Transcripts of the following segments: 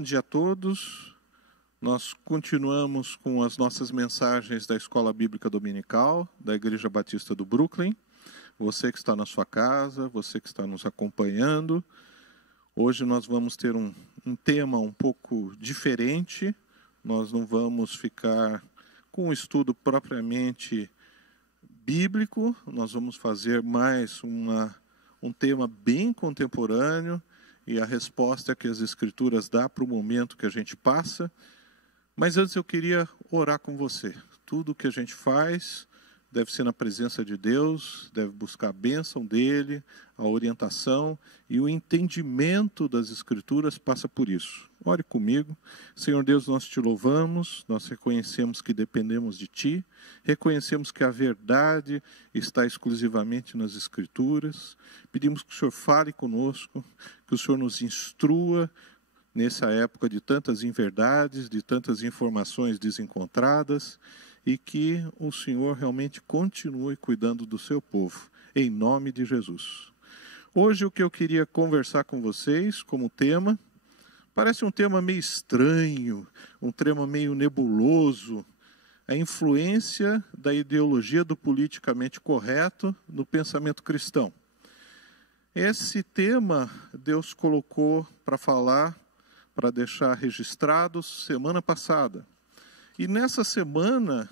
Bom dia a todos. Nós continuamos com as nossas mensagens da Escola Bíblica Dominical, da Igreja Batista do Brooklyn. Você que está na sua casa, você que está nos acompanhando. Hoje nós vamos ter um tema um pouco diferente. Nós não vamos ficar com um estudo propriamente bíblico. Nós vamos fazer mais um tema bem contemporâneo. E a resposta que as Escrituras dão para o momento que a gente passa. Mas antes eu queria orar com você. Tudo que a gente faz deve ser na presença de Deus, deve buscar a bênção dEle, a orientação e o entendimento das Escrituras passa por isso. Ore comigo. Senhor Deus, nós te louvamos, nós reconhecemos que dependemos de Ti, reconhecemos que a verdade está exclusivamente nas Escrituras. Pedimos que o Senhor fale conosco, que o Senhor nos instrua nessa época de tantas inverdades, de tantas informações desencontradas, e que o Senhor realmente continue cuidando do seu povo, em nome de Jesus. Hoje o que eu queria conversar com vocês como tema, parece um tema meio estranho, um tema meio nebuloso, a influência da ideologia do politicamente correto no pensamento cristão. Esse tema Deus colocou para falar, para deixar registrado semana passada. E nessa semana,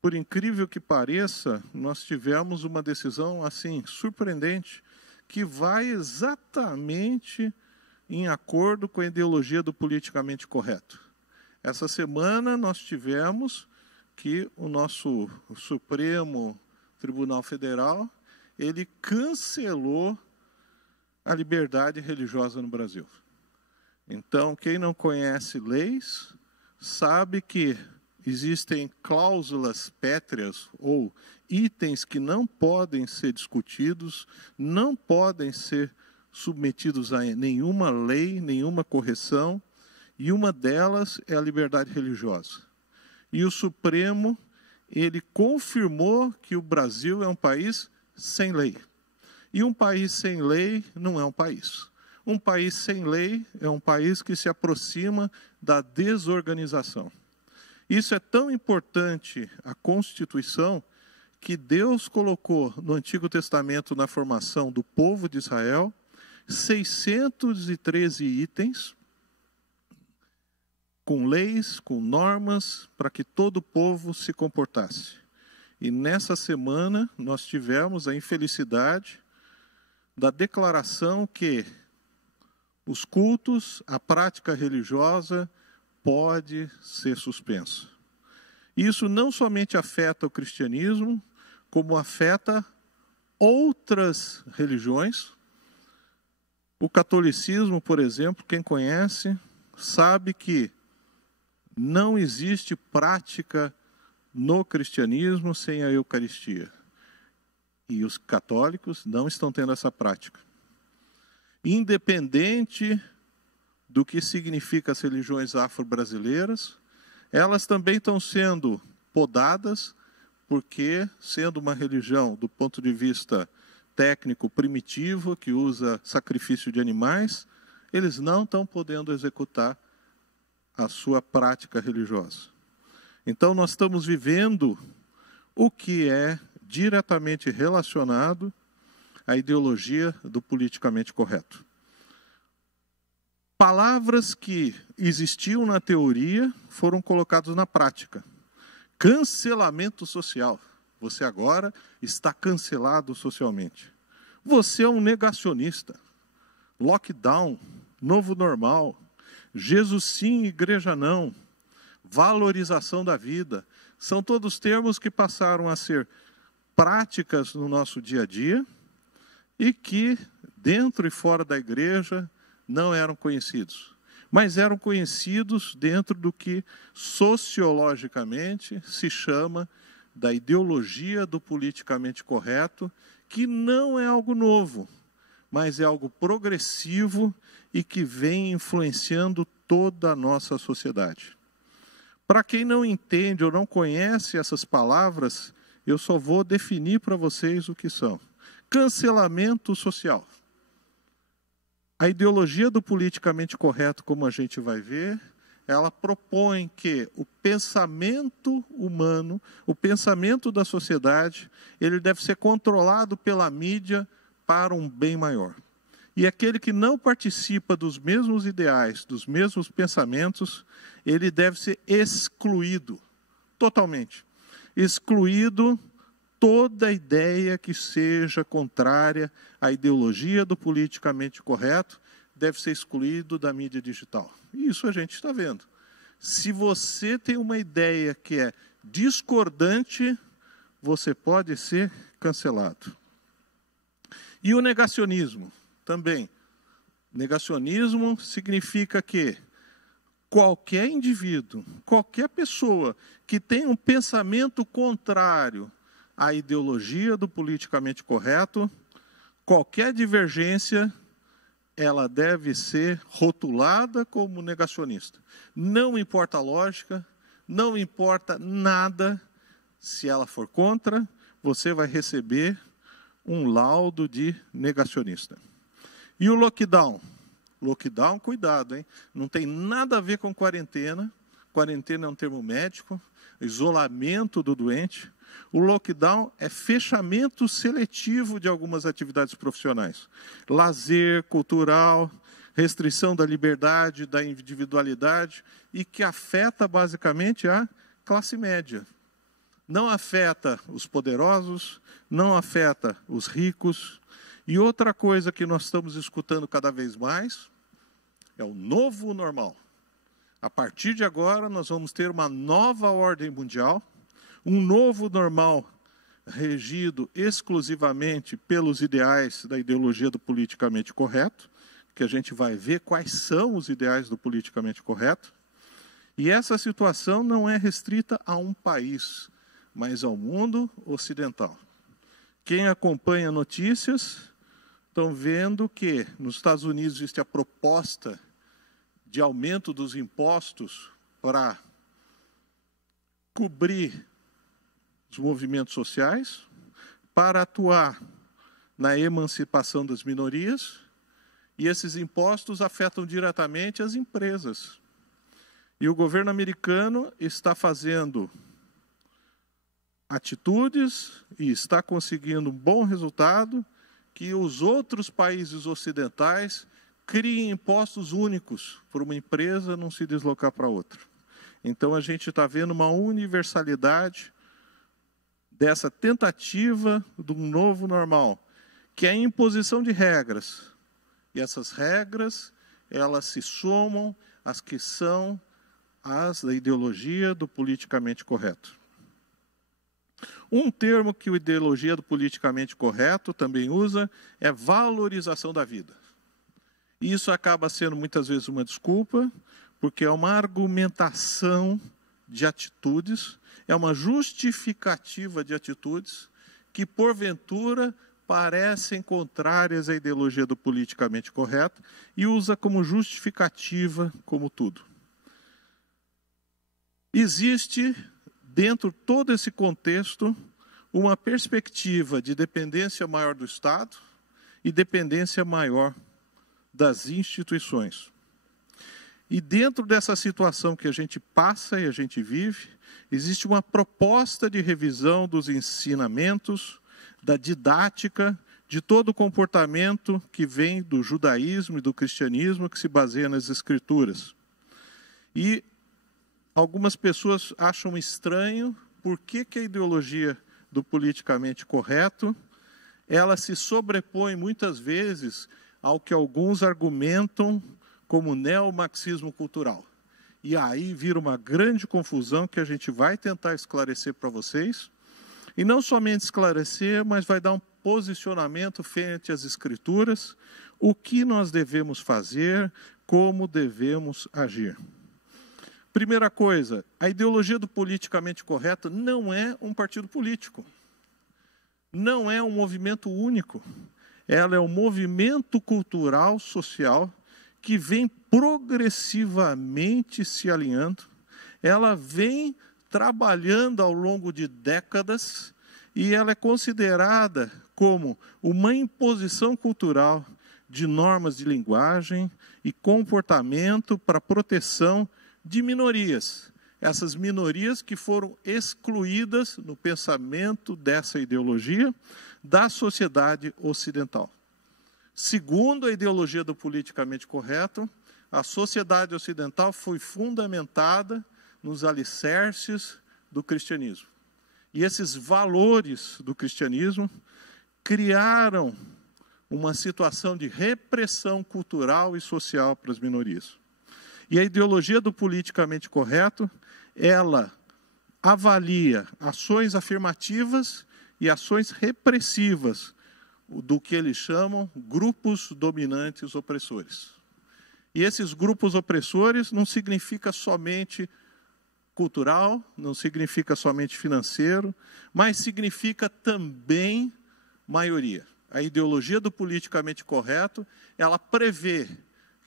por incrível que pareça, nós tivemos uma decisão assim surpreendente, que vai exatamente em acordo com a ideologia do politicamente correto. Essa semana nós tivemos que o nosso Supremo Tribunal Federal, ele cancelou a liberdade religiosa no Brasil. Então, quem não conhece leis, sabe que existem cláusulas pétreas ou itens que não podem ser discutidos, não podem ser submetidos a nenhuma lei, nenhuma correção, e uma delas é a liberdade religiosa. E o Supremo, ele confirmou que o Brasil é um país sem lei. E um país sem lei não é um país. Um país sem lei é um país que se aproxima da desorganização. Isso é tão importante, a Constituição, que Deus colocou no Antigo Testamento, na formação do povo de Israel, 613 itens, com leis, com normas, para que todo o povo se comportasse. E nessa semana nós tivemos a infelicidade da declaração que os cultos, a prática religiosa pode ser suspenso. Isso não somente afeta o cristianismo, como afeta outras religiões. O catolicismo, por exemplo, quem conhece, sabe que não existe prática no cristianismo sem a Eucaristia. E os católicos não estão tendo essa prática. Independente do que significa as religiões afro-brasileiras, elas também estão sendo podadas, porque, sendo uma religião, do ponto de vista técnico, primitivo, que usa sacrifício de animais, eles não estão podendo executar a sua prática religiosa. Então, nós estamos vivendo o que é diretamente relacionado à ideologia do politicamente correto. Palavras que existiam na teoria foram colocadas na prática. Cancelamento social. Você agora está cancelado socialmente. Você é um negacionista. Lockdown, novo normal, Jesus sim, igreja não, valorização da vida. São todos termos que passaram a ser práticas no nosso dia a dia e que, dentro e fora da igreja, não eram conhecidos. Mas eram conhecidos dentro do que sociologicamente se chama da ideologia do politicamente correto, que não é algo novo, mas é algo progressivo e que vem influenciando toda a nossa sociedade. Para quem não entende ou não conhece essas palavras, eu só vou definir para vocês o que são. Cancelamento social. A ideologia do politicamente correto, como a gente vai ver, ela propõe que o pensamento humano, o pensamento da sociedade, ele deve ser controlado pela mídia para um bem maior. E aquele que não participa dos mesmos ideais, dos mesmos pensamentos, ele deve ser excluído, totalmente. Excluído toda ideia que seja contrária à ideologia do politicamente correto, deve ser excluído da mídia digital. E isso a gente está vendo. Se você tem uma ideia que é discordante, você pode ser cancelado. E o negacionismo também. Negacionismo significa que qualquer indivíduo, qualquer pessoa que tem um pensamento contrário à ideologia do politicamente correto, qualquer divergência, ela deve ser rotulada como negacionista. Não importa a lógica, não importa nada, se ela for contra, você vai receber um laudo de negacionista. E o lockdown? Lockdown, cuidado, hein? Não tem nada a ver com quarentena. Quarentena é um termo médico, isolamento do doente. O lockdown é fechamento seletivo de algumas atividades profissionais. Lazer, cultural, restrição da liberdade, da individualidade, e que afeta basicamente a classe média. Não afeta os poderosos, não afeta os ricos. E outra coisa que nós estamos escutando cada vez mais é o novo normal. A partir de agora, nós vamos ter uma nova ordem mundial, um novo normal regido exclusivamente pelos ideais da ideologia do politicamente correto, que a gente vai ver quais são os ideais do politicamente correto. E essa situação não é restrita a um país, mas ao mundo ocidental. Quem acompanha notícias estão vendo que nos Estados Unidos existe a proposta de aumento dos impostos para cobrir os movimentos sociais, para atuar na emancipação das minorias, e esses impostos afetam diretamente as empresas. E o governo americano está fazendo atitudes e está conseguindo um bom resultado, que os outros países ocidentais criem impostos únicos para uma empresa não se deslocar para outra. Então a gente está vendo uma universalidade dessa tentativa de um novo normal, que é a imposição de regras. E essas regras, elas se somam às que são as da ideologia do politicamente correto. Um termo que a ideologia do politicamente correto também usa é valorização da vida. E isso acaba sendo muitas vezes uma desculpa, porque é uma argumentação de atitudes, é uma justificativa de atitudes que, porventura, parecem contrárias à ideologia do politicamente correto e usa como justificativa como tudo. Existe, dentro de todo esse contexto, uma perspectiva de dependência maior do Estado e dependência maior das instituições. E dentro dessa situação que a gente passa e a gente vive, existe uma proposta de revisão dos ensinamentos, da didática, de todo o comportamento que vem do judaísmo e do cristianismo, que se baseia nas Escrituras. E algumas pessoas acham estranho por que a ideologia do politicamente correto, ela se sobrepõe muitas vezes ao que alguns argumentam como neomarxismo cultural. E aí vira uma grande confusão que a gente vai tentar esclarecer para vocês. E não somente esclarecer, mas vai dar um posicionamento frente às Escrituras, o que nós devemos fazer, como devemos agir. Primeira coisa, a ideologia do politicamente correto não é um partido político. Não é um movimento único. Ela é um movimento cultural, social, que vem progressivamente se alinhando. Ela vem trabalhando ao longo de décadas e ela é considerada como uma imposição cultural de normas de linguagem e comportamento para proteção de minorias. Essas minorias que foram excluídas no pensamento dessa ideologia da sociedade ocidental. Segundo a ideologia do politicamente correto, a sociedade ocidental foi fundamentada nos alicerces do cristianismo. E esses valores do cristianismo criaram uma situação de repressão cultural e social para as minorias. E a ideologia do politicamente correto, ela avalia ações afirmativas e ações repressivas do que eles chamam grupos dominantes opressores. E esses grupos opressores não significa somente cultural, não significa somente financeiro, mas significa também maioria. A ideologia do politicamente correto, ela prevê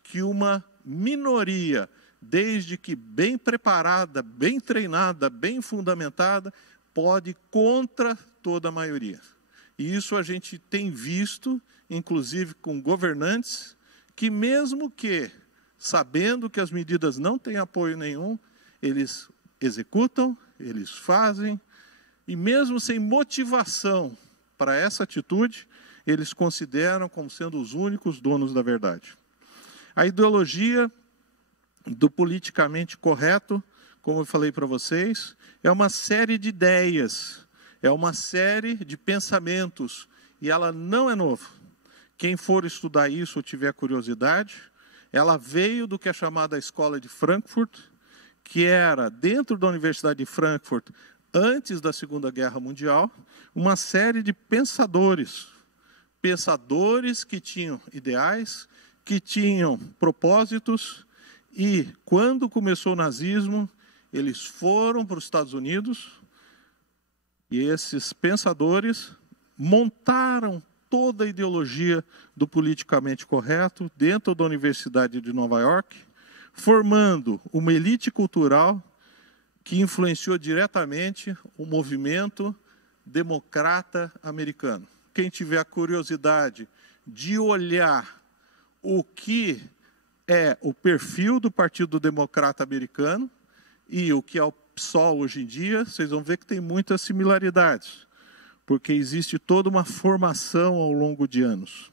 que uma minoria, desde que bem preparada, bem treinada, bem fundamentada, pode ir contra toda a maioria. E isso a gente tem visto, inclusive com governantes, que mesmo que, sabendo que as medidas não têm apoio nenhum, eles executam, eles fazem, e mesmo sem motivação para essa atitude, eles consideram como sendo os únicos donos da verdade. A ideologia do politicamente correto, como eu falei para vocês, é uma série de ideias, é uma série de pensamentos, e ela não é nova. Quem for estudar isso ou tiver curiosidade, ela veio do que é chamada a Escola de Frankfurt, que era, dentro da Universidade de Frankfurt, antes da Segunda Guerra Mundial, uma série de pensadores que tinham ideais, que tinham propósitos, e quando começou o nazismo, eles foram para os Estados Unidos, e esses pensadores montaram toda a ideologia do politicamente correto dentro da Universidade de Nova York, formando uma elite cultural que influenciou diretamente o movimento democrata americano. Quem tiver a curiosidade de olhar o que é o perfil do Partido Democrata Americano e o que é o PSOL hoje em dia, vocês vão ver que tem muitas similaridades, porque existe toda uma formação ao longo de anos.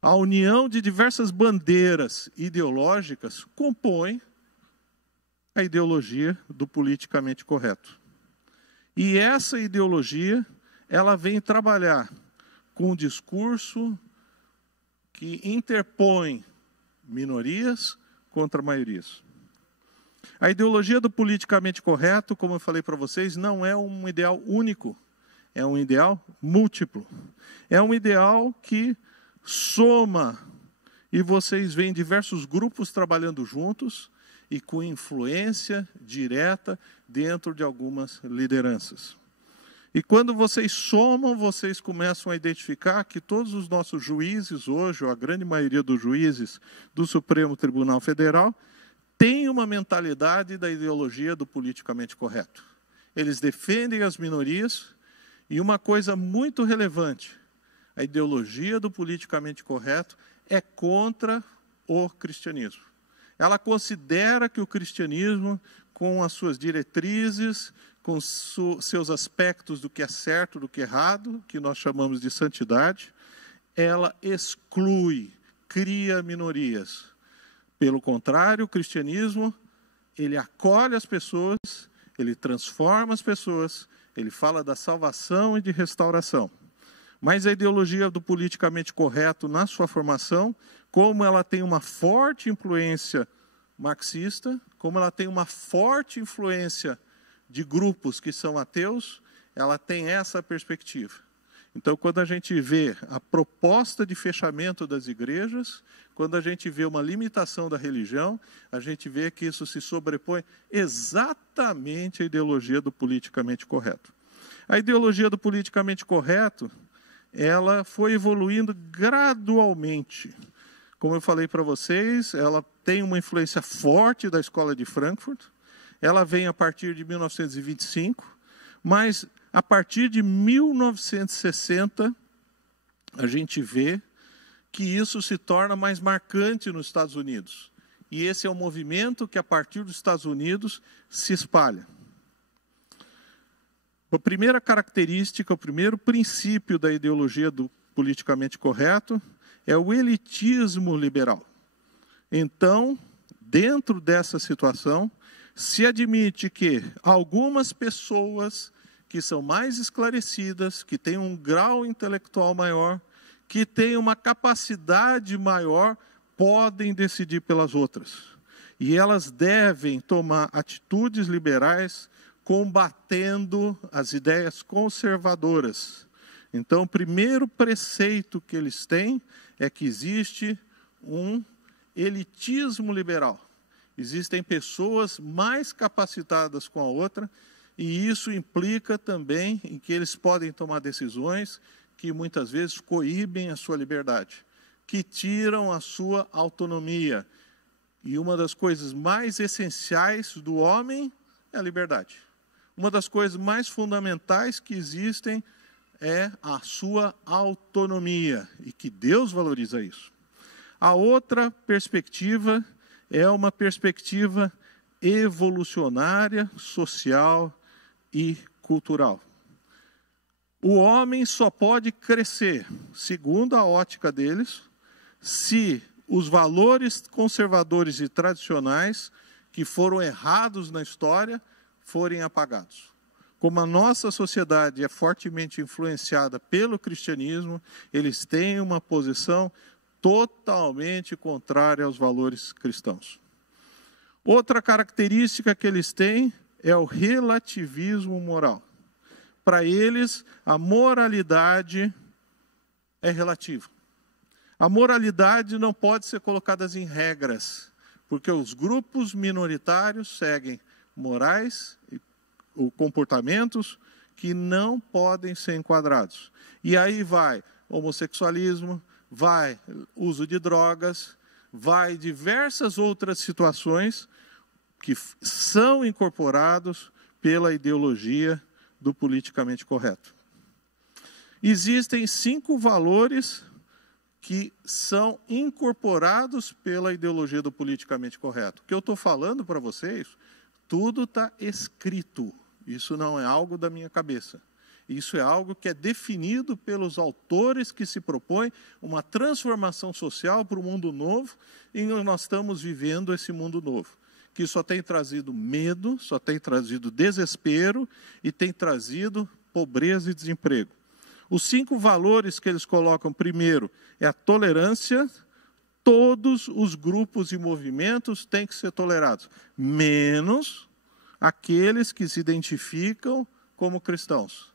A união de diversas bandeiras ideológicas compõe a ideologia do politicamente correto. E essa ideologia, ela vem trabalhar com um discurso que interpõe minorias contra maiorias. A ideologia do politicamente correto, como eu falei para vocês, não é um ideal único, é um ideal múltiplo. É um ideal que soma, e vocês veem diversos grupos trabalhando juntos e com influência direta dentro de algumas lideranças. E quando vocês somam, vocês começam a identificar que todos os nossos juízes hoje, ou a grande maioria dos juízes do Supremo Tribunal Federal, tem uma mentalidade da ideologia do politicamente correto. Eles defendem as minorias, e uma coisa muito relevante, a ideologia do politicamente correto é contra o cristianismo. Ela considera que o cristianismo, com as suas diretrizes, com seus aspectos do que é certo, do que é errado, que nós chamamos de santidade, ela exclui, cria minorias. Pelo contrário, o cristianismo, ele acolhe as pessoas, ele transforma as pessoas, ele fala da salvação e de restauração. Mas a ideologia do politicamente correto, na sua formação, como ela tem uma forte influência marxista, como ela tem uma forte influência de grupos que são ateus, ela tem essa perspectiva. Então, quando a gente vê a proposta de fechamento das igrejas, quando a gente vê uma limitação da religião, a gente vê que isso se sobrepõe exatamente à ideologia do politicamente correto. A ideologia do politicamente correto, ela foi evoluindo gradualmente. Como eu falei para vocês, ela tem uma influência forte da Escola de Frankfurt, ela vem a partir de 1925, mas a partir de 1960, a gente vê que isso se torna mais marcante nos Estados Unidos. E esse é um movimento que, a partir dos Estados Unidos, se espalha. A primeira característica, o primeiro princípio da ideologia do politicamente correto é o elitismo liberal. Então, dentro dessa situação, se admite que algumas pessoas que são mais esclarecidas, que têm um grau intelectual maior, que têm uma capacidade maior, podem decidir pelas outras. E elas devem tomar atitudes liberais combatendo as ideias conservadoras. Então, o primeiro preceito que eles têm é que existe um elitismo liberal. Existem pessoas mais capacitadas com a outra, e isso implica também em que eles podem tomar decisões que muitas vezes coíbem a sua liberdade, que tiram a sua autonomia. E uma das coisas mais essenciais do homem é a liberdade. Uma das coisas mais fundamentais que existem é a sua autonomia, e que Deus valoriza isso. A outra perspectiva é uma perspectiva evolucionária, social e cultural. O homem só pode crescer, segundo a ótica deles, se os valores conservadores e tradicionais que foram errados na história forem apagados. Como a nossa sociedade é fortemente influenciada pelo cristianismo, eles têm uma posição totalmente contrária aos valores cristãos. Outra característica que eles têm é o relativismo moral. Para eles, a moralidade é relativa. A moralidade não pode ser colocada em regras, porque os grupos minoritários seguem morais ou comportamentos que não podem ser enquadrados. E aí vai homossexualismo, vai uso de drogas, vai diversas outras situações que são incorporados pela ideologia do politicamente correto. Existem 5 valores que são incorporados pela ideologia do politicamente correto. O que eu estou falando para vocês, tudo está escrito. Isso não é algo da minha cabeça. Isso é algo que é definido pelos autores que se propõem uma transformação social para o mundo novo, e nós estamos vivendo esse mundo novo, que só tem trazido medo, só tem trazido desespero e tem trazido pobreza e desemprego. Os 5 valores que eles colocam primeiro é a tolerância. Todos os grupos e movimentos têm que ser tolerados, menos aqueles que se identificam como cristãos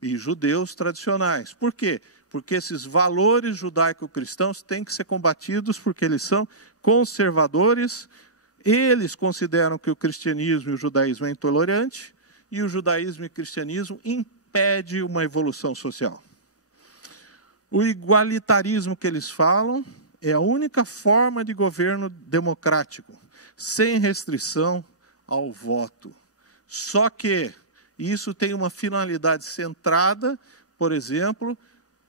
e judeus tradicionais. Por quê? Porque esses valores judaico-cristãos têm que ser combatidos porque eles são conservadores. Eles consideram que o cristianismo e o judaísmo é intolerante, e o judaísmo e o cristianismo impedem uma evolução social. O igualitarismo que eles falam é a única forma de governo democrático, sem restrição ao voto. Só que isso tem uma finalidade centrada, por exemplo,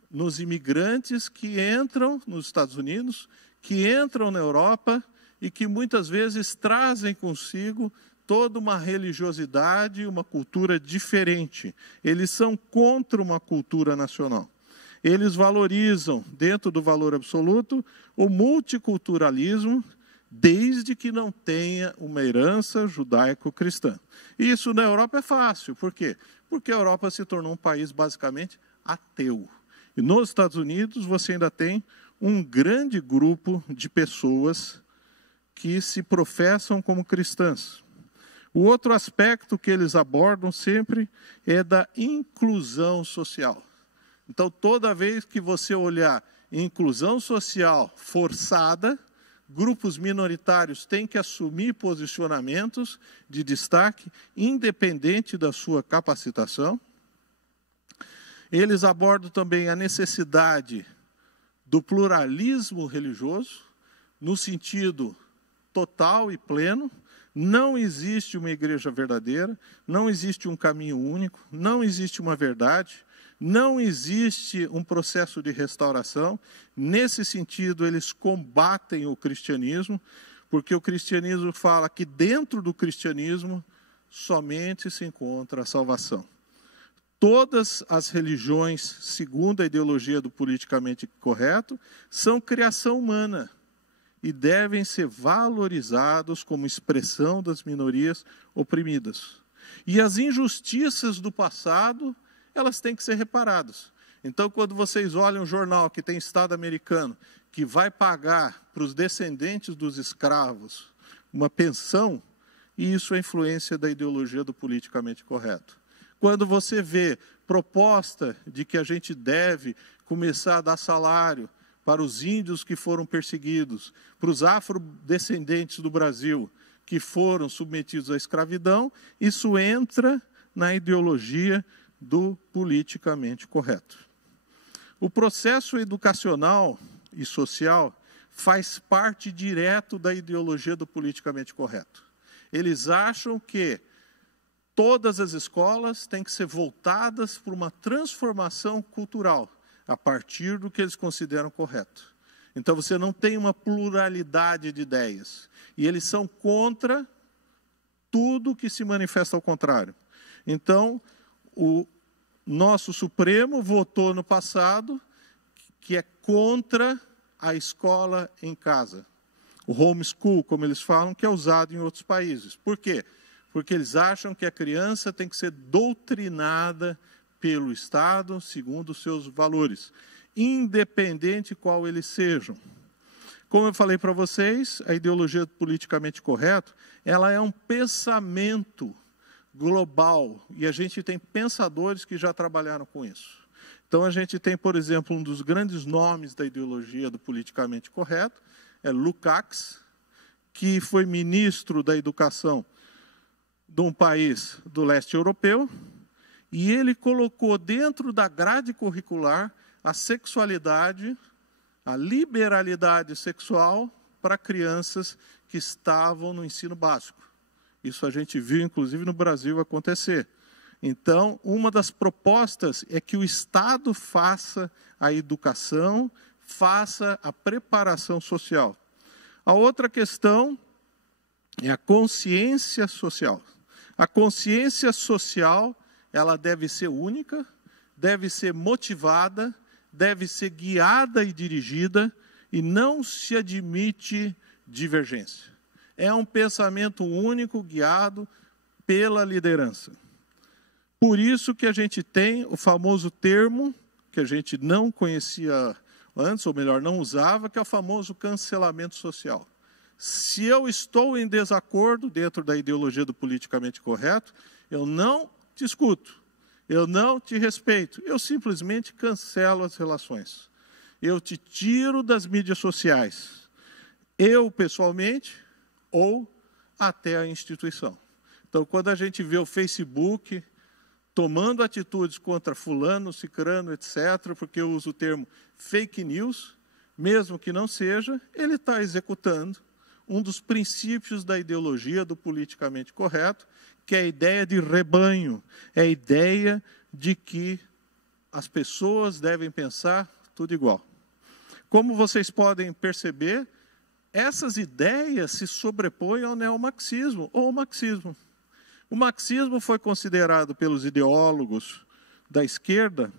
nos imigrantes que entram nos Estados Unidos, que entram na Europa e que muitas vezes trazem consigo toda uma religiosidade, uma cultura diferente. Eles são contra uma cultura nacional. Eles valorizam, dentro do valor absoluto, o multiculturalismo, desde que não tenha uma herança judaico-cristã. E isso na Europa é fácil. Por quê? Porque a Europa se tornou um país basicamente ateu. E nos Estados Unidos você ainda tem um grande grupo de pessoas que se professam como cristãs. O outro aspecto que eles abordam sempre é da inclusão social. Então, toda vez que você olhar inclusão social forçada, grupos minoritários têm que assumir posicionamentos de destaque, independente da sua capacitação. Eles abordam também a necessidade do pluralismo religioso, no sentido total e pleno. Não existe uma igreja verdadeira, não existe um caminho único, não existe uma verdade. Não existe um processo de restauração. Nesse sentido, eles combatem o cristianismo, porque o cristianismo fala que dentro do cristianismo somente se encontra a salvação. Todas as religiões, segundo a ideologia do politicamente correto, são criação humana e devem ser valorizados como expressão das minorias oprimidas. E as injustiças do passado, elas têm que ser reparadas. Então, quando vocês olham um jornal que tem Estado americano, que vai pagar para os descendentes dos escravos uma pensão, isso é influência da ideologia do politicamente correto. Quando você vê proposta de que a gente deve começar a dar salário para os índios que foram perseguidos, para os afrodescendentes do Brasil que foram submetidos à escravidão, isso entra na ideologia do politicamente correto. O processo educacional e social faz parte direto da ideologia do politicamente correto. Eles acham que todas as escolas têm que ser voltadas para uma transformação cultural, a partir do que eles consideram correto. Então, você não tem uma pluralidade de ideias. E eles são contra tudo que se manifesta ao contrário. Então, o nosso Supremo votou no passado que é contra a escola em casa. O homeschool, como eles falam, que é usado em outros países. Por quê? Porque eles acham que a criança tem que ser doutrinada pelo Estado segundo os seus valores, independente qual eles sejam. Como eu falei para vocês, a ideologia politicamente correta, ela é um pensamento global, e a gente tem pensadores que já trabalharam com isso. Então, a gente tem, por exemplo, um dos grandes nomes da ideologia do politicamente correto, é Lukács, que foi ministro da educação de um país do leste europeu, e ele colocou dentro da grade curricular a sexualidade, a liberalidade sexual para crianças que estavam no ensino básico. Isso a gente viu, inclusive, no Brasil acontecer. Então, uma das propostas é que o Estado faça a educação, faça a preparação social. A outra questão é a consciência social. A consciência social, ela deve ser única, deve ser motivada, deve ser guiada e dirigida, e não se admite divergência. É um pensamento único, guiado pela liderança. Por isso que a gente tem o famoso termo, que a gente não conhecia antes, ou melhor, não usava, que é o famoso cancelamento social. Se eu estou em desacordo dentro da ideologia do politicamente correto, eu não te escuto, eu não te respeito, eu simplesmente cancelo as relações. Eu te tiro das mídias sociais, eu pessoalmente ou até a instituição. Então, quando a gente vê o Facebook tomando atitudes contra fulano, cicrano, etc., porque eu uso o termo fake news, mesmo que não seja, ele está executando um dos princípios da ideologia do politicamente correto, que é a ideia de rebanho, é a ideia de que as pessoas devem pensar tudo igual. Como vocês podem perceber, essas ideias se sobrepõem ao neomarxismo ou ao marxismo. O marxismo foi considerado pelos ideólogos da esquerda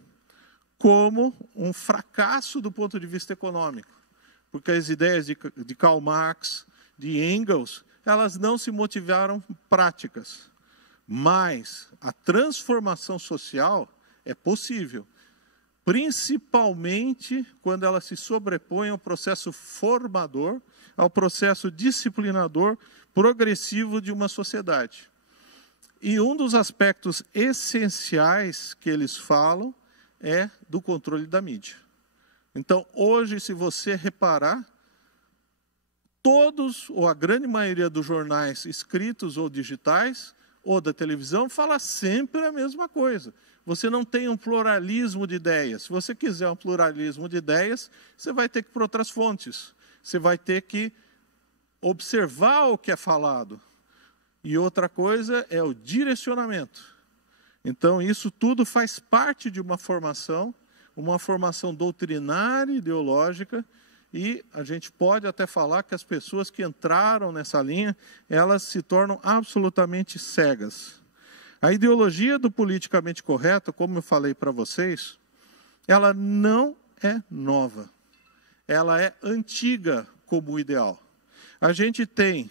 como um fracasso do ponto de vista econômico, porque as ideias de Karl Marx, de Engels, elas não se motivaram práticas. Mas a transformação social é possível, principalmente quando ela se sobrepõe ao processo formador, ao processo disciplinador progressivo de uma sociedade. E um dos aspectos essenciais que eles falam é do controle da mídia. Então, hoje, se você reparar, todos, ou a grande maioria dos jornais escritos ou digitais, ou da televisão, fala sempre a mesma coisa. Você não tem um pluralismo de ideias. Se você quiser um pluralismo de ideias, você vai ter que ir para outras fontes. Você vai ter que observar o que é falado. E outra coisa é o direcionamento. Então, isso tudo faz parte de uma formação doutrinária, ideológica, e a gente pode até falar que as pessoas que entraram nessa linha, elas se tornam absolutamente cegas. A ideologia do politicamente correto, como eu falei para vocês, ela não é nova. Ela é antiga como ideal. A gente tem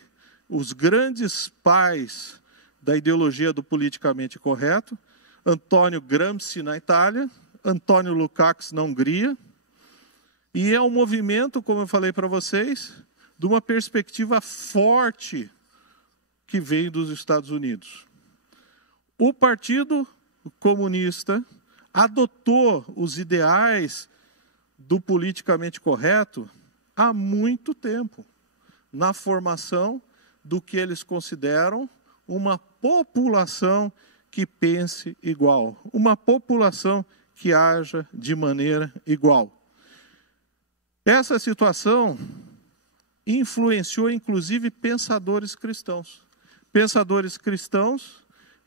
os grandes pais da ideologia do politicamente correto, Antônio Gramsci na Itália, Antônio Lukács na Hungria, e é um movimento, como eu falei para vocês, de uma perspectiva forte que veio dos Estados Unidos. O Partido Comunista adotou os ideais do politicamente correto há muito tempo, na formação do que eles consideram uma população que pense igual, uma população que haja de maneira igual. Essa situação influenciou, inclusive, pensadores cristãos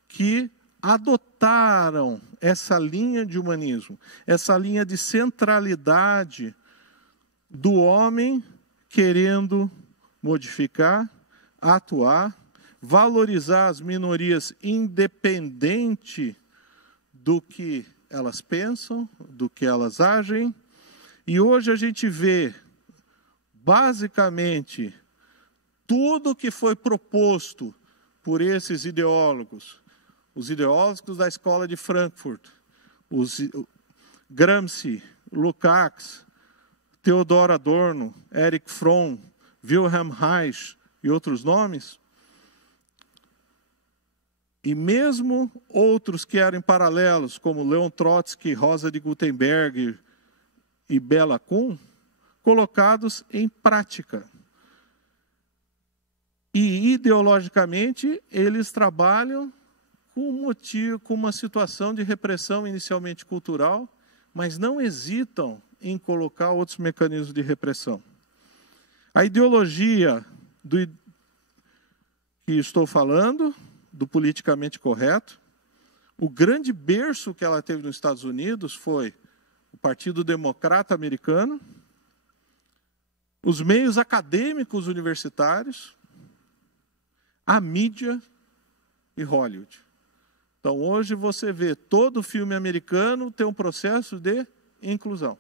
que adotaram essa linha de humanismo, essa linha de centralidade do homem querendo modificar, atuar, valorizar as minorias independente do que elas pensam, do que elas agem. E hoje a gente vê, basicamente, tudo que foi proposto por esses ideólogos, os ideólogos da escola de Frankfurt, os Gramsci, Lukács, Theodor Adorno, Erich Fromm, Wilhelm Reich e outros nomes, e mesmo outros que eram paralelos, como Leon Trotsky, Rosa de Gutenberg e Bela Kun, colocados em prática. E ideologicamente eles trabalham com uma situação de repressão inicialmente cultural, mas não hesitam em colocar outros mecanismos de repressão. A ideologia que estou falando, do politicamente correto, o grande berço que ela teve nos Estados Unidos foi o Partido Democrata Americano, os meios acadêmicos universitários, a mídia e Hollywood. Então, hoje você vê todo filme americano tem um processo de inclusão,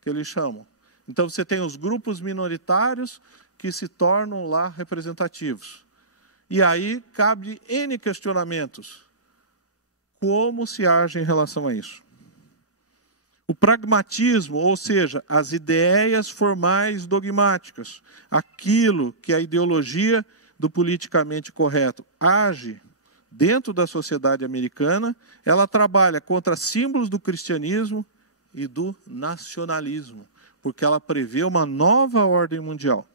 que eles chamam. Então, você tem os grupos minoritários que se tornam lá representativos. E aí cabe N questionamentos. Como se age em relação a isso? O pragmatismo, ou seja, as ideias formais dogmáticas, aquilo que a ideologia do politicamente correto age dentro da sociedade americana, ela trabalha contra símbolos do cristianismo e do nacionalismo, porque ela prevê uma nova ordem mundial.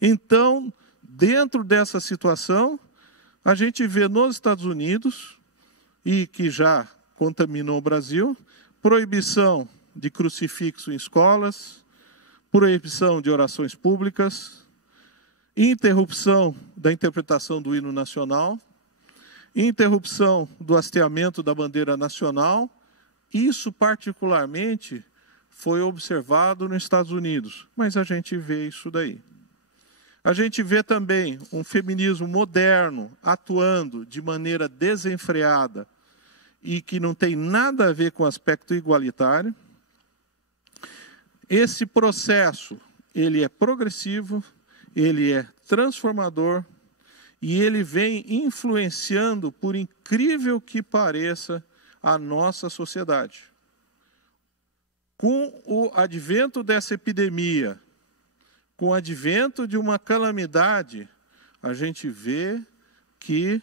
Então, dentro dessa situação, a gente vê nos Estados Unidos, e que já contaminou o Brasil, proibição de crucifixo em escolas, proibição de orações públicas, interrupção da interpretação do hino nacional, interrupção do hasteamento da bandeira nacional. Isso particularmente foi observado nos Estados Unidos, mas a gente vê isso daí. A gente vê também um feminismo moderno atuando de maneira desenfreada e que não tem nada a ver com o aspecto igualitário. Esse processo, ele é progressivo, ele é transformador e ele vem influenciando, por incrível que pareça, a nossa sociedade. Com o advento dessa epidemia, com o advento de uma calamidade, a gente vê que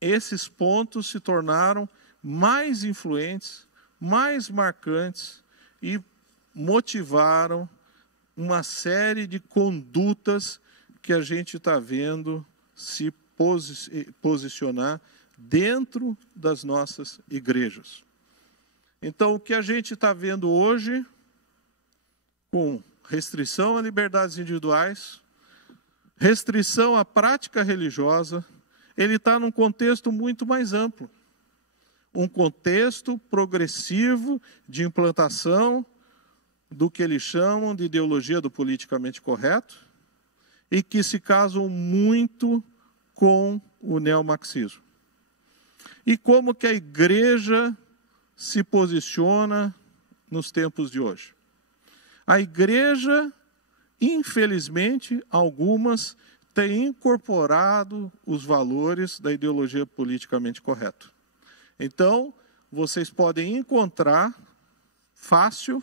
esses pontos se tornaram mais influentes, mais marcantes e motivaram uma série de condutas que a gente está vendo se posicionar dentro das nossas igrejas. Então, o que a gente está vendo hoje, com restrição a liberdades individuais, restrição à prática religiosa, ele está num contexto muito mais amplo. um contexto progressivo de implantação do que eles chamam de ideologia do politicamente correto e que se casam muito com o neomarxismo. E como que a igreja se posiciona nos tempos de hoje? A igreja, infelizmente, algumas têm incorporado os valores da ideologia politicamente correta. Então, vocês podem encontrar fácil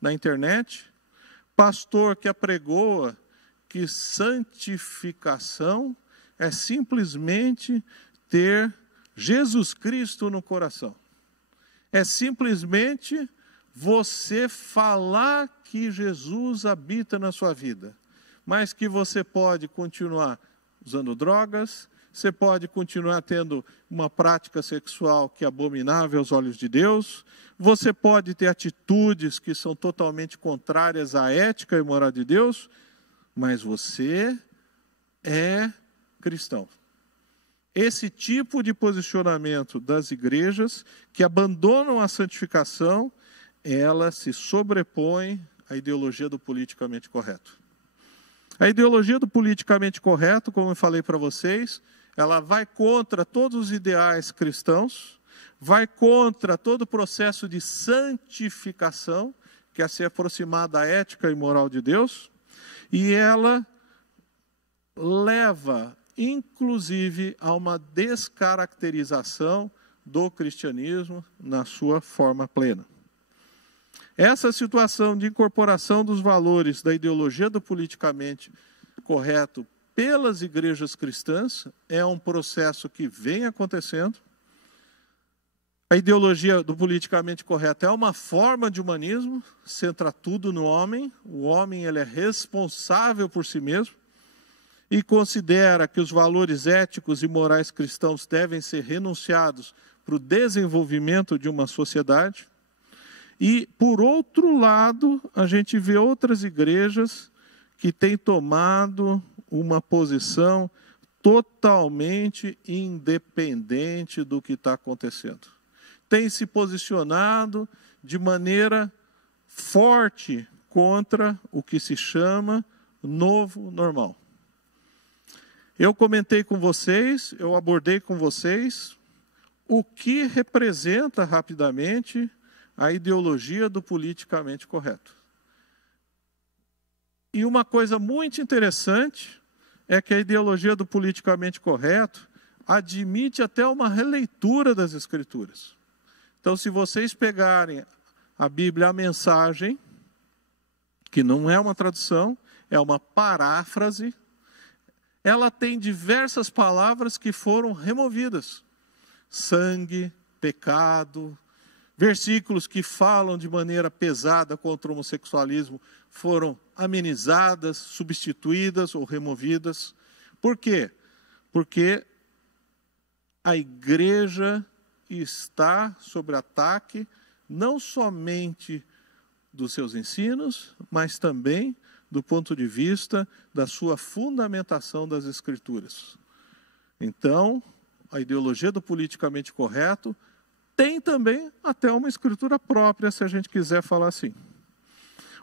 na internet pastor que apregoa que santificação é simplesmente ter Jesus Cristo no coração. É simplesmente você falar que Jesus habita na sua vida, mas que você pode continuar usando drogas, você pode continuar tendo uma prática sexual que é abominável aos olhos de Deus, você pode ter atitudes que são totalmente contrárias à ética e moral de Deus, mas você é cristão. Esse tipo de posicionamento das igrejas que abandonam a santificação, ela se sobrepõe à ideologia do politicamente correto. A ideologia do politicamente correto, como eu falei para vocês, ela vai contra todos os ideais cristãos, vai contra todo o processo de santificação, que é se aproximar da ética e moral de Deus, e ela leva, inclusive, a uma descaracterização do cristianismo na sua forma plena. Essa situação de incorporação dos valores da ideologia do politicamente correto pelas igrejas cristãs é um processo que vem acontecendo. A ideologia do politicamente correto é uma forma de humanismo, centra tudo no homem. O homem ele é responsável por si mesmo e considera que os valores éticos e morais cristãos devem ser renunciados para o desenvolvimento de uma sociedade. E, por outro lado, a gente vê outras igrejas que têm tomado uma posição totalmente independente do que está acontecendo. Tem se posicionado de maneira forte contra o que se chama novo normal. Eu comentei com vocês, eu abordei com vocês o que representa rapidamente a ideologia do politicamente correto. E uma coisa muito interessante é que a ideologia do politicamente correto admite até uma releitura das Escrituras. Então, se vocês pegarem a Bíblia, a mensagem, que não é uma tradução, é uma paráfrase, ela tem diversas palavras que foram removidas. Sangue, pecado, versículos que falam de maneira pesada contra o homossexualismo foram amenizadas, substituídas ou removidas. Por quê? Porque a igreja está sob ataque não somente dos seus ensinos, mas também do ponto de vista da sua fundamentação das Escrituras. Então, a ideologia do politicamente correto tem também até uma escritura própria, se a gente quiser falar assim.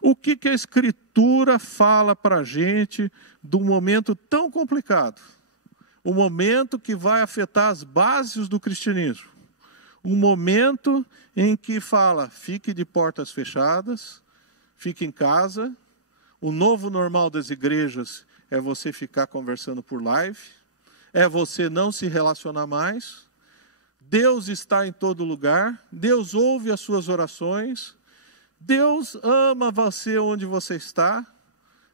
O que a Escritura fala para a gente de um momento tão complicado? Um momento que vai afetar as bases do cristianismo. Um momento em que fala, fique de portas fechadas, fique em casa. O novo normal das igrejas é você ficar conversando por live, é você não se relacionar mais. Deus está em todo lugar, Deus ouve as suas orações, Deus ama você onde você está,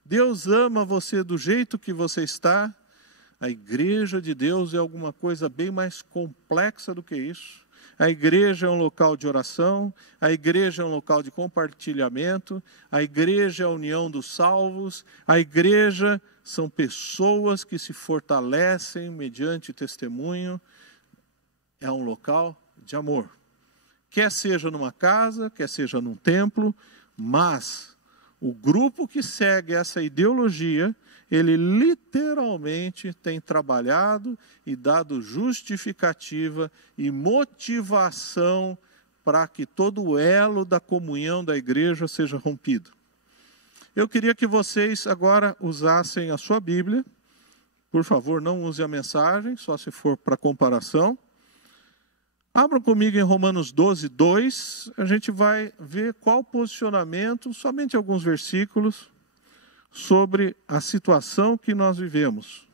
Deus ama você do jeito que você está. A igreja de Deus é alguma coisa bem mais complexa do que isso. A igreja é um local de oração, a igreja é um local de compartilhamento, a igreja é a união dos salvos, a igreja são pessoas que se fortalecem mediante testemunho. É um local de amor. Quer seja numa casa, quer seja num templo, mas O grupo que segue essa ideologia, ele literalmente tem trabalhado e dado justificativa e motivação para que todo o elo da comunhão da igreja seja rompido. Eu queria que vocês agora usassem a sua Bíblia. Por favor, não use a mensagem, só se for para comparação. Abram comigo em Romanos 12, 2. A gente vai ver qual o posicionamento, somente alguns versículos, sobre a situação que nós vivemos,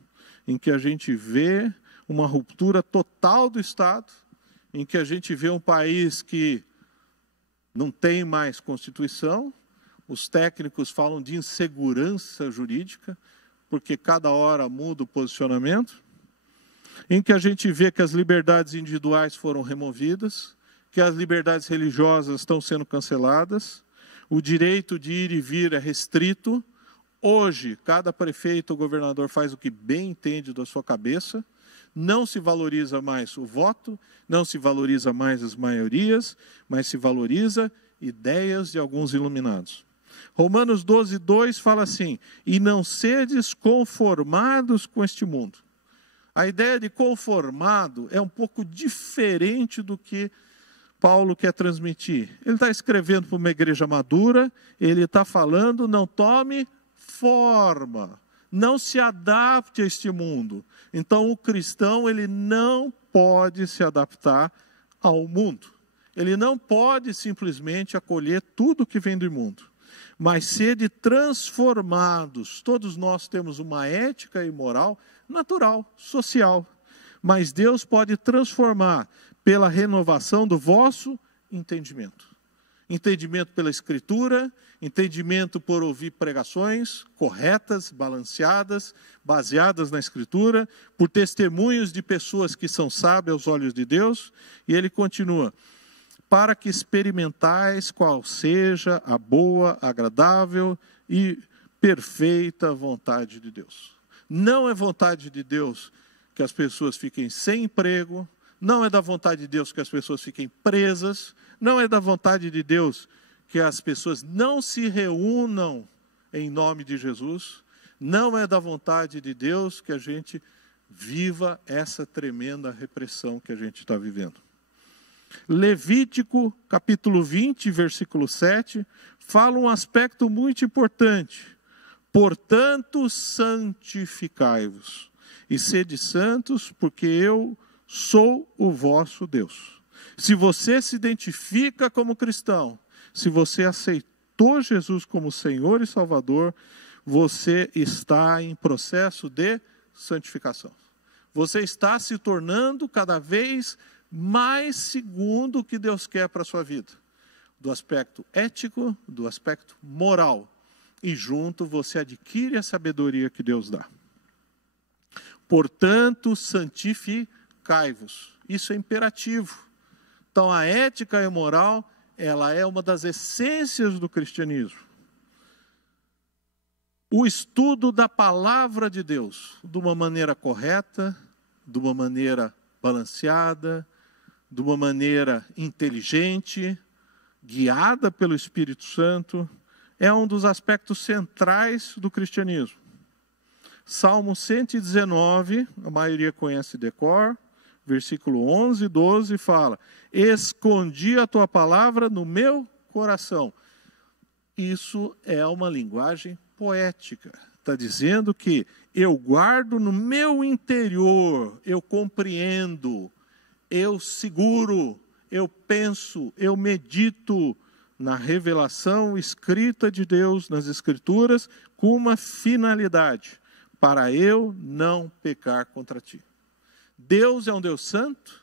em que a gente vê uma ruptura total do Estado, em que a gente vê um país que não tem mais Constituição. Os técnicos falam de insegurança jurídica, porque cada hora muda o posicionamento, em que a gente vê que as liberdades individuais foram removidas, que as liberdades religiosas estão sendo canceladas, o direito de ir e vir é restrito. Hoje, cada prefeito ou governador faz o que bem entende da sua cabeça, não se valoriza mais o voto, não se valoriza mais as maiorias, mas se valoriza ideias de alguns iluminados. Romanos 12, 2 fala assim: e não sedes conformados com este mundo. A ideia de conformado é um pouco diferente do que Paulo quer transmitir. Ele está escrevendo para uma igreja madura, ele está falando, não tome forma, não se adapte a este mundo. Então o cristão, ele não pode se adaptar ao mundo. Ele não pode simplesmente acolher tudo que vem do mundo. Mas sede transformados. Todos nós temos uma ética e moral natural, social. Mas Deus pode transformar pela renovação do vosso entendimento. Entendimento pela Escritura, entendimento por ouvir pregações corretas, balanceadas, baseadas na Escritura, por testemunhos de pessoas que são sábias aos olhos de Deus. E ele continua: para que experimentais qual seja a boa, agradável e perfeita vontade de Deus. Não é vontade de Deus que as pessoas fiquem sem emprego, não é da vontade de Deus que as pessoas fiquem presas, não é da vontade de Deus que as pessoas não se reúnam em nome de Jesus, não é da vontade de Deus que a gente viva essa tremenda repressão que a gente está vivendo. Levítico, capítulo 20, versículo 7, fala um aspecto muito importante. Portanto, santificai-vos, e sede santos, porque eu sou o vosso Deus. Se você se identifica como cristão, se você aceitou Jesus como Senhor e Salvador, você está em processo de santificação. Você está se tornando cada vez mais segundo o que Deus quer para a sua vida. Do aspecto ético, do aspecto moral. E junto você adquire a sabedoria que Deus dá. Portanto, santificai-vos. Isso é imperativo. Então, a ética e a moral, ela é uma das essências do cristianismo. O estudo da palavra de Deus, de uma maneira correta, de uma maneira balanceada, de uma maneira inteligente, guiada pelo Espírito Santo, é um dos aspectos centrais do cristianismo. Salmo 119, a maioria conhece de cor, versículo 11 e 12 fala: escondi a tua palavra no meu coração. Isso é uma linguagem poética. Está dizendo que eu guardo no meu interior, eu compreendo, eu seguro, eu penso, eu medito na revelação escrita de Deus nas Escrituras com uma finalidade: para eu não pecar contra ti. Deus é um Deus santo,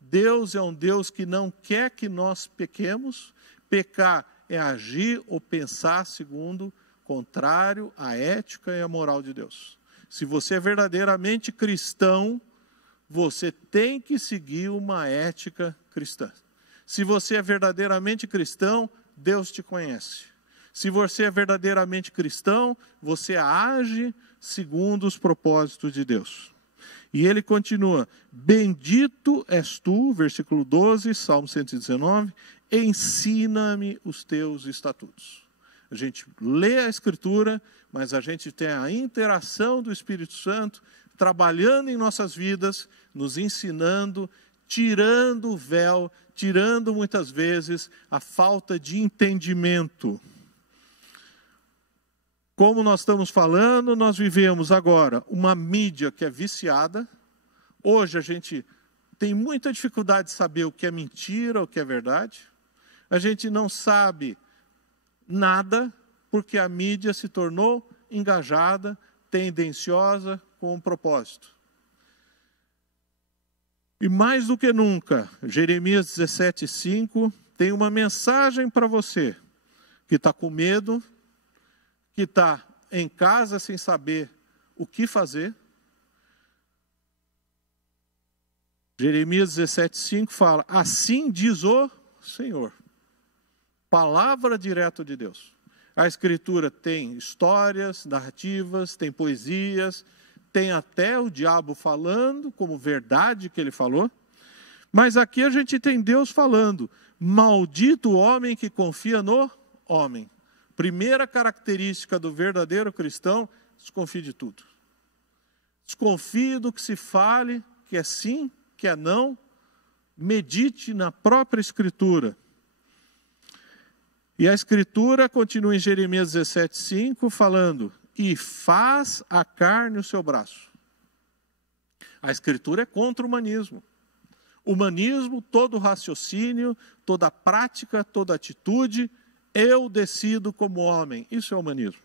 Deus é um Deus que não quer que nós pequemos. Pecar é agir ou pensar segundo contrário à ética e à moral de Deus. Se você é verdadeiramente cristão, você tem que seguir uma ética cristã. Se você é verdadeiramente cristão, Deus te conhece. Se você é verdadeiramente cristão, você age segundo os propósitos de Deus. E ele continua: bendito és tu, versículo 12, Salmo 119, ensina-me os teus estatutos. A gente lê a Escritura, mas a gente tem a interação do Espírito Santo trabalhando em nossas vidas, nos ensinando, tirando o véu, tirando muitas vezes a falta de entendimento. Como nós estamos falando, nós vivemos agora uma mídia que é viciada. Hoje a gente tem muita dificuldade de saber o que é mentira, o que é verdade. A gente não sabe nada, porque a mídia se tornou engajada, tendenciosa, com um propósito. E mais do que nunca, Jeremias 17:5 tem uma mensagem para você, que está com medo, que está em casa sem saber o que fazer. Jeremias 17:5 fala: assim diz o Senhor. Palavra direta de Deus. A Escritura tem histórias, narrativas, tem poesias, tem até o diabo falando, como verdade que ele falou. Mas aqui a gente tem Deus falando: maldito o homem que confia no homem. Primeira característica do verdadeiro cristão: desconfie de tudo. Desconfie do que se fale, que é sim, que é não. Medite na própria Escritura. E a Escritura continua em Jeremias 17:5 falando: e faz a carne o seu braço. A Escritura é contra o humanismo. Humanismo, todo raciocínio, toda prática, toda atitude, eu decido como homem. Isso é humanismo.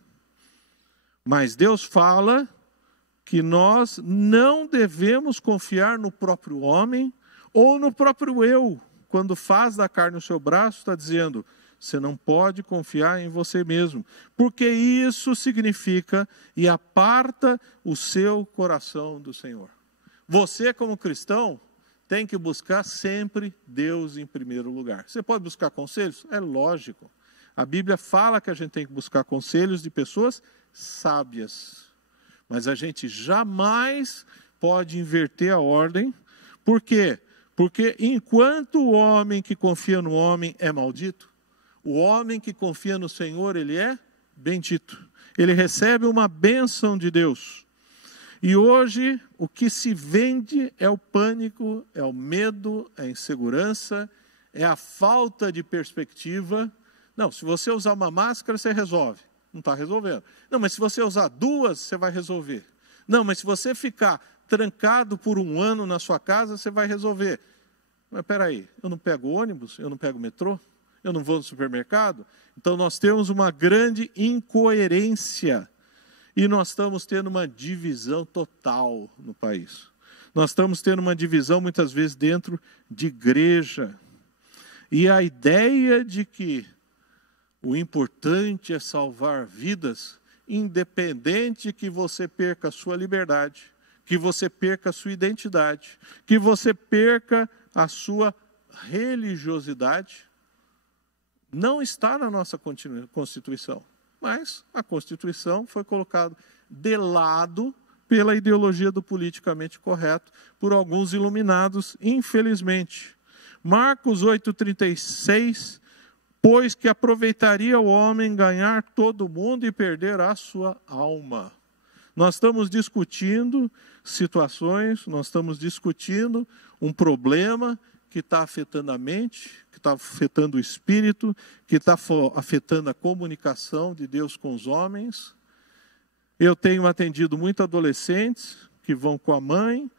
Mas Deus fala que nós não devemos confiar no próprio homem ou no próprio eu. Quando faz da carne o seu braço, está dizendo: você não pode confiar em você mesmo, porque isso significa e aparta o seu coração do Senhor. Você, como cristão, tem que buscar sempre Deus em primeiro lugar. Você pode buscar conselhos? É lógico. A Bíblia fala que a gente tem que buscar conselhos de pessoas sábias. Mas a gente jamais pode inverter a ordem. Por quê? Porque enquanto o homem que confia no homem é maldito, o homem que confia no Senhor, ele é bendito. Ele recebe uma bênção de Deus. E hoje, o que se vende é o pânico, é o medo, é a insegurança, é a falta de perspectiva. Não, se você usar uma máscara, você resolve. Não está resolvendo. Não, mas se você usar duas, você vai resolver. Não, mas se você ficar trancado por um ano na sua casa, você vai resolver. Mas espera aí, eu não pego ônibus, eu não pego metrô? Eu não vou no supermercado? Então nós temos uma grande incoerência e nós estamos tendo uma divisão total no país. Nós estamos tendo uma divisão muitas vezes dentro de igreja. E a ideia de que o importante é salvar vidas, independente que você perca a sua liberdade, que você perca a sua identidade, que você perca a sua religiosidade, não está na nossa Constituição, mas a Constituição foi colocada de lado pela ideologia do politicamente correto, por alguns iluminados, infelizmente. Marcos 8,36, pois que aproveitaria o homem ganhar todo o mundo e perder a sua alma. Nós estamos discutindo situações, nós estamos discutindo um problema que está afetando a mente, que está afetando o espírito, que está afetando a comunicação de Deus com os homens. Eu tenho atendido muitos adolescentes que vão com a mãe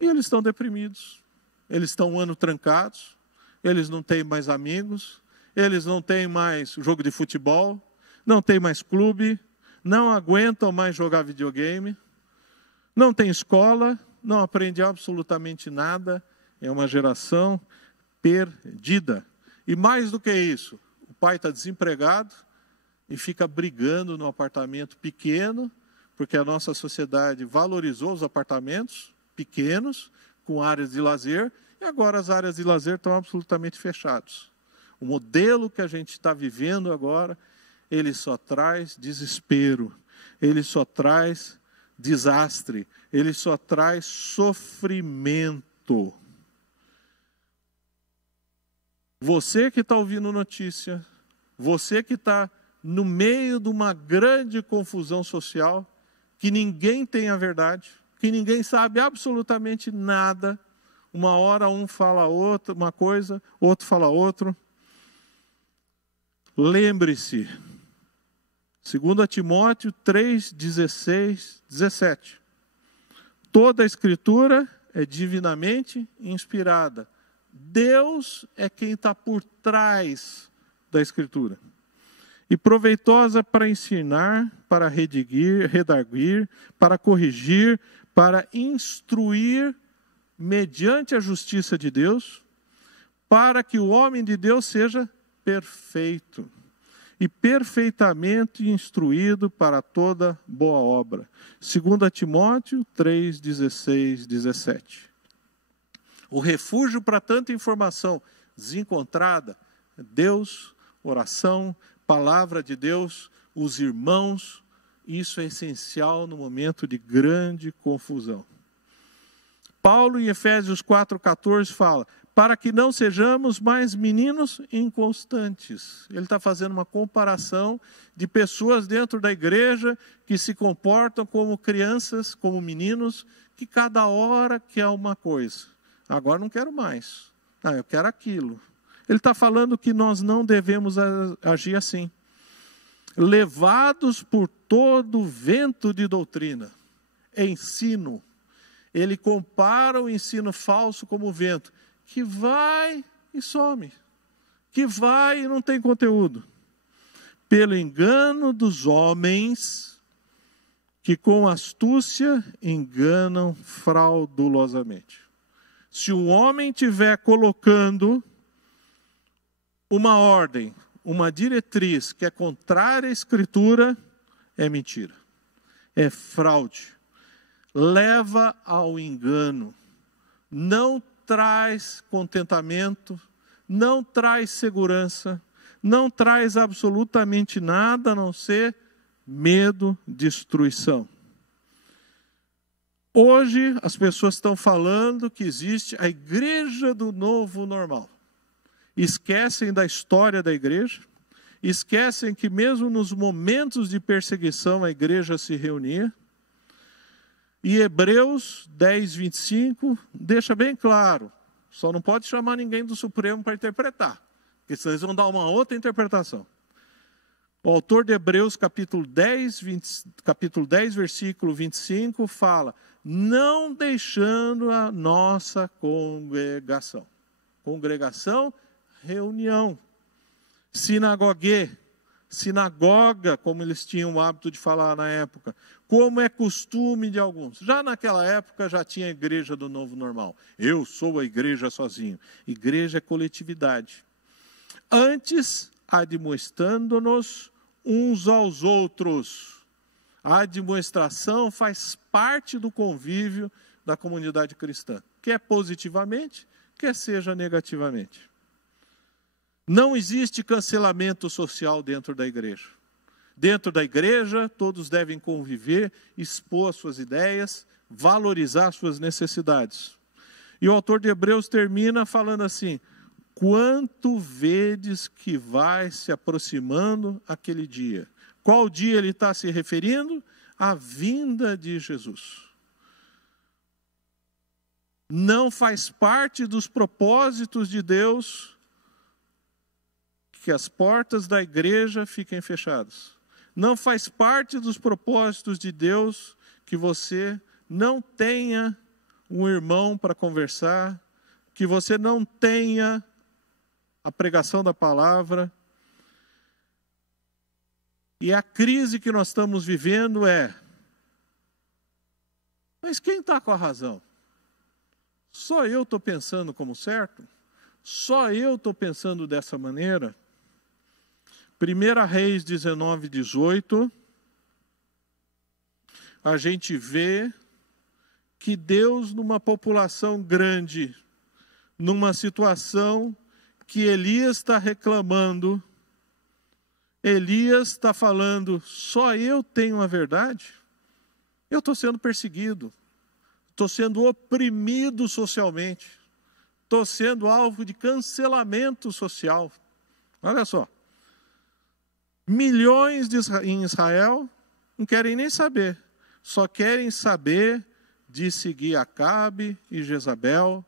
e eles estão deprimidos. Eles estão um ano trancados, eles não têm mais amigos, eles não têm mais jogo de futebol, não têm mais clube, não aguentam mais jogar videogame, não tem escola, não aprende absolutamente nada. É uma geração perdida. E mais do que isso, o pai está desempregado e fica brigando no apartamento pequeno, porque a nossa sociedade valorizou os apartamentos pequenos, com áreas de lazer, e agora as áreas de lazer estão absolutamente fechadas. O modelo que a gente está vivendo agora, ele só traz desespero, ele só traz desastre, ele só traz sofrimento. Você que está ouvindo notícia, você que está no meio de uma grande confusão social, que ninguém tem a verdade, que ninguém sabe absolutamente nada. Uma hora um fala outra, uma coisa, outro fala outro. Lembre-se, 2 Timóteo 3, 16, 17. Toda a Escritura é divinamente inspirada. Deus é quem está por trás da Escritura. E proveitosa para ensinar, para redarguir, para corrigir, para instruir mediante a justiça de Deus, para que o homem de Deus seja perfeito e perfeitamente instruído para toda boa obra. 2 Timóteo 3, 16, 17. O refúgio para tanta informação desencontrada, Deus, oração, palavra de Deus, os irmãos, isso é essencial no momento de grande confusão. Paulo em Efésios 4,14 fala, para que não sejamos mais meninos inconstantes. Ele está fazendo uma comparação de pessoas dentro da igreja que se comportam como crianças, como meninos, que cada hora quer uma coisa. Agora não quero mais. Eu quero aquilo. Ele está falando que nós não devemos agir assim. Levados por todo vento de doutrina, ensino. Ele compara o ensino falso como vento, que vai e some, que vai e não tem conteúdo. Pelo engano dos homens, que com astúcia enganam fraudulosamente. Se um homem estiver colocando uma ordem, uma diretriz que é contrária à Escritura, é mentira, é fraude, leva ao engano, não traz contentamento, não traz segurança, não traz absolutamente nada a não ser medo, destruição. Hoje as pessoas estão falando que existe a igreja do novo normal. Esquecem da história da igreja, esquecem que mesmo nos momentos de perseguição a igreja se reunia. E Hebreus 10, 25 deixa bem claro, só não pode chamar ninguém do Supremo para interpretar, porque senão eles vão dar uma outra interpretação. O autor de Hebreus capítulo 10, versículo 25 fala, não deixando a nossa congregação. Congregação, reunião. Sinagogue, sinagoga, como eles tinham o hábito de falar na época, como é costume de alguns. Já naquela época já tinha a igreja do novo normal. Eu sou a igreja sozinho. Igreja é coletividade. Antes, admoestando-nos uns aos outros. A admoestação faz parte do convívio da comunidade cristã. Quer positivamente, quer seja negativamente. Não existe cancelamento social dentro da igreja. Dentro da igreja, todos devem conviver, expor suas ideias, valorizar suas necessidades. E o autor de Hebreus termina falando assim, quanto vedes que vai se aproximando aquele dia. Qual dia ele está se referindo? A vinda de Jesus. Não faz parte dos propósitos de Deus que as portas da igreja fiquem fechadas. Não faz parte dos propósitos de Deus que você não tenha um irmão para conversar, que você não tenha a pregação da palavra. E a crise que nós estamos vivendo é, mas quem está com a razão? Só eu estou pensando como certo? Só eu estou pensando dessa maneira? 1 Reis 19, 18, a gente vê que Deus, numa população grande, numa situação que Elias está reclamando, Elias está falando, só eu tenho a verdade? Eu estou sendo perseguido, estou sendo oprimido socialmente, estou sendo alvo de cancelamento social. Olha só. Milhões em Israel não querem nem saber. Só querem saber de seguir Acabe e Jezabel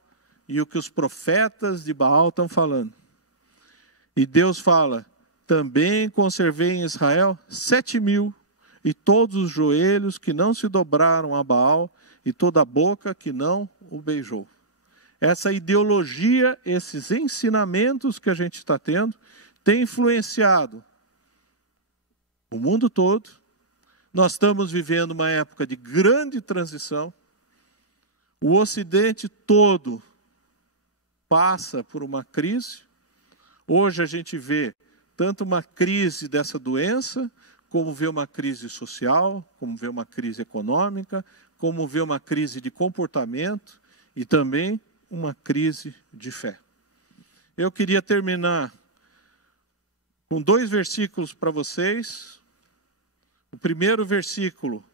e o que os profetas de Baal estão falando. E Deus fala, também conservei em Israel 7.000, e todos os joelhos que não se dobraram a Baal, e toda a boca que não o beijou. Essa ideologia, esses ensinamentos que a gente está tendo, tem influenciado o mundo todo. Nós estamos vivendo uma época de grande transição. O Ocidente todo passa por uma crise. Hoje a gente vê tanto uma crise dessa doença, como vê uma crise social, como vê uma crise econômica, como vê uma crise de comportamento e também uma crise de fé. Eu queria terminar com 2 versículos para vocês. O primeiro versículo,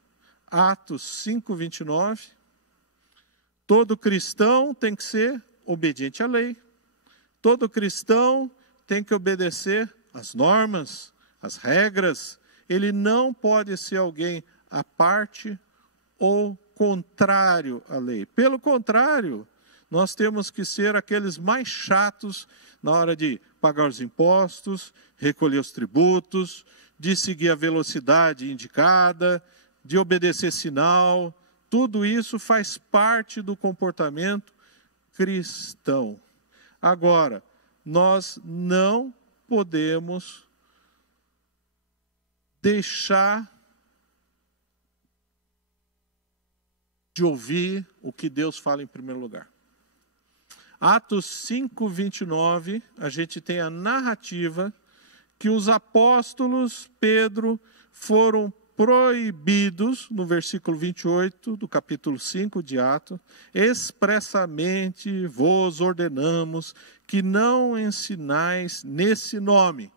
Atos 5:29. Todo cristão tem que ser obediente à lei. Todo cristão tem que obedecer às normas, às regras. Ele não pode ser alguém à parte ou contrário à lei. Pelo contrário, nós temos que ser aqueles mais chatos na hora de pagar os impostos, recolher os tributos, de seguir a velocidade indicada, de obedecer sinal. Tudo isso faz parte do comportamento cristão. Agora, nós não podemos deixar de ouvir o que Deus fala em primeiro lugar. Atos 5:29, a gente tem a narrativa que os apóstolos Pedro foram proibidos, no versículo 28 do capítulo 5 de Atos, expressamente vos ordenamos que não ensinais nesse nome,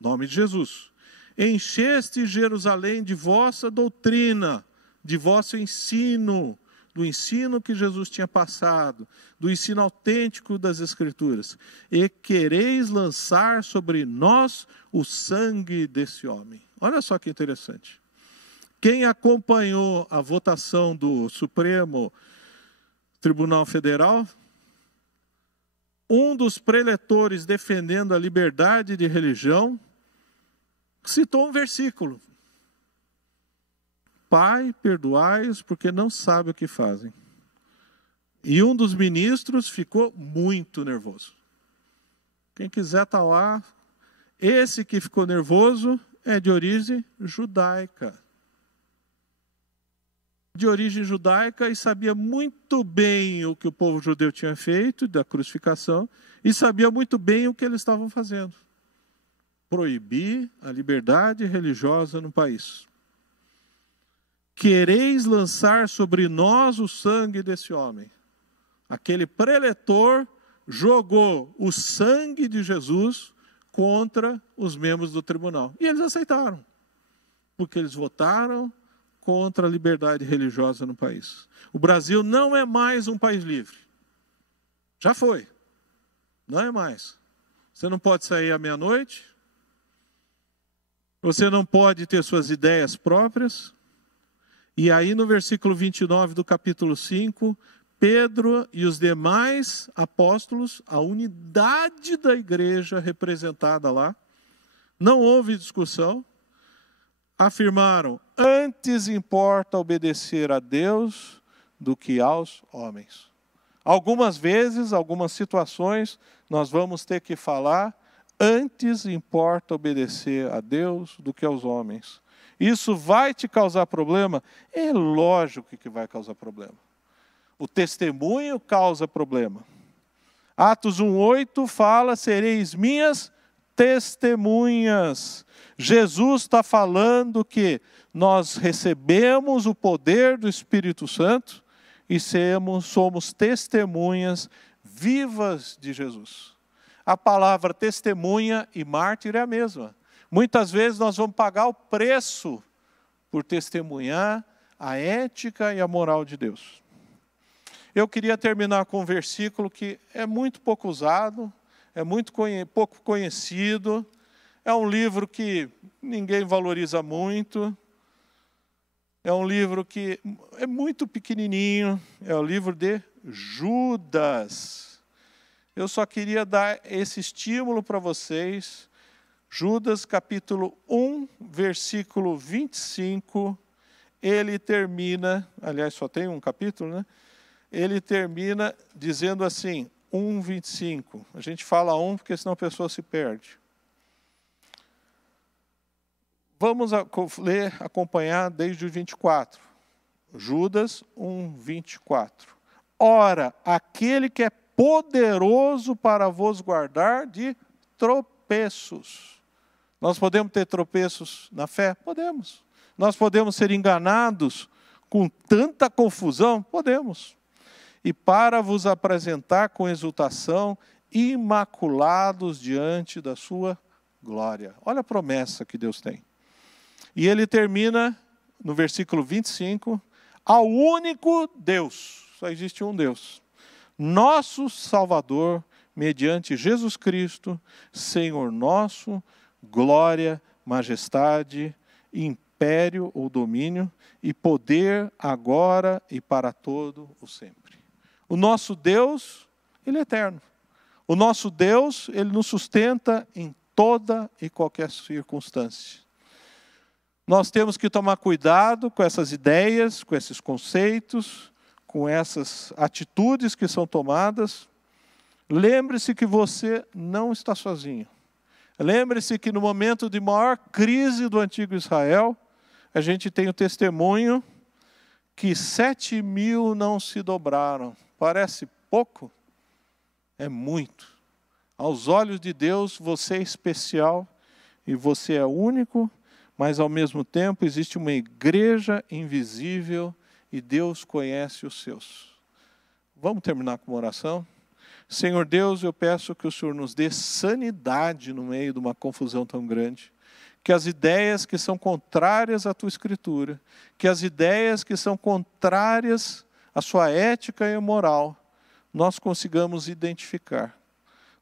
nome de Jesus. Encheste Jerusalém de vossa doutrina, de vosso ensino, do ensino que Jesus tinha passado, do ensino autêntico das Escrituras, e quereis lançar sobre nós o sangue desse homem. Olha só que interessante. Quem acompanhou a votação do Supremo Tribunal Federal, um dos preletores defendendo a liberdade de religião, citou um versículo. Pai, perdoai-os porque não sabem o que fazem. E um dos ministros ficou muito nervoso. Quem quiser estar lá, esse que ficou nervoso é de origem judaica. De origem judaica e sabia muito bem o que o povo judeu tinha feito, da crucificação, e sabia muito bem o que eles estavam fazendo. Proibir a liberdade religiosa no país. Quereis lançar sobre nós o sangue desse homem. Aquele preletor jogou o sangue de Jesus contra os membros do tribunal. E eles aceitaram, porque eles votaram contra a liberdade religiosa no país. O Brasil não é mais um país livre. Já foi. Não é mais. Você não pode sair à meia-noite. Você não pode ter suas ideias próprias. E aí no versículo 29 do capítulo 5, Pedro e os demais apóstolos, a unidade da igreja representada lá, não houve discussão, afirmaram, antes importa obedecer a Deus do que aos homens. Algumas vezes, algumas situações, nós vamos ter que falar, antes importa obedecer a Deus do que aos homens. Isso vai te causar problema? É lógico que vai causar problema. O testemunho causa problema. Atos 1:8 fala, sereis minhas testemunhas. Jesus está falando que nós recebemos o poder do Espírito Santo e somos testemunhas vivas de Jesus. A palavra testemunha e mártir é a mesma. Muitas vezes nós vamos pagar o preço por testemunhar a ética e a moral de Deus. Eu queria terminar com um versículo que é muito pouco usado, é muito pouco conhecido, É um livro que ninguém valoriza muito. É um livro que é muito pequenininho. É o livro de Judas. Eu só queria dar esse estímulo para vocês. Judas, capítulo 1, versículo 25. Ele termina, aliás, só tem um capítulo, né? Ele termina dizendo assim, 1:25. A gente fala 1 porque senão a pessoa se perde. Vamos ler, acompanhar desde o 24. Judas 1:24. Ora, aquele que é poderoso para vos guardar de tropeços. Nós podemos ter tropeços na fé? Podemos. Nós podemos ser enganados com tanta confusão? Podemos. E para vos apresentar com exultação, imaculados diante da sua glória. Olha a promessa que Deus tem. E ele termina no versículo 25, ao único Deus, só existe um Deus, nosso Salvador, mediante Jesus Cristo, Senhor nosso, glória, majestade, império ou domínio e poder agora e para todo o sempre. O nosso Deus, Ele é eterno. O nosso Deus, Ele nos sustenta em toda e qualquer circunstância. Nós temos que tomar cuidado com essas ideias, com esses conceitos, com essas atitudes que são tomadas. Lembre-se que você não está sozinho. Lembre-se que no momento de maior crise do antigo Israel, a gente tem o testemunho que 7.000 não se dobraram. Parece pouco? É muito. Aos olhos de Deus, você é especial e você é único, mas ao mesmo tempo existe uma igreja invisível e Deus conhece os seus. Vamos terminar com uma oração? Senhor Deus, eu peço que o Senhor nos dê sanidade no meio de uma confusão tão grande, que as ideias que são contrárias à Tua Escritura, que as ideias que são contrárias à Sua ética e moral, nós consigamos identificar.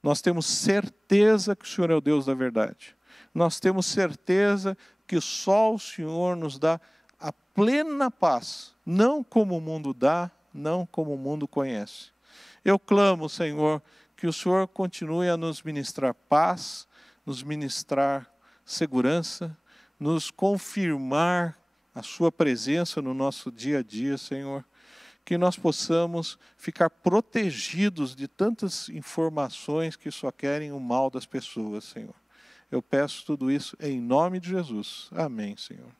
Nós temos certeza que o Senhor é o Deus da verdade. Nós temos certeza que só o Senhor nos dá a plena paz, não como o mundo dá, não como o mundo conhece. Eu clamo, Senhor, que o Senhor continue a nos ministrar paz, nos ministrar segurança, nos confirmar a Sua presença no nosso dia a dia, Senhor. Que nós possamos ficar protegidos de tantas informações que só querem o mal das pessoas, Senhor. Eu peço tudo isso em nome de Jesus. Amém, Senhor.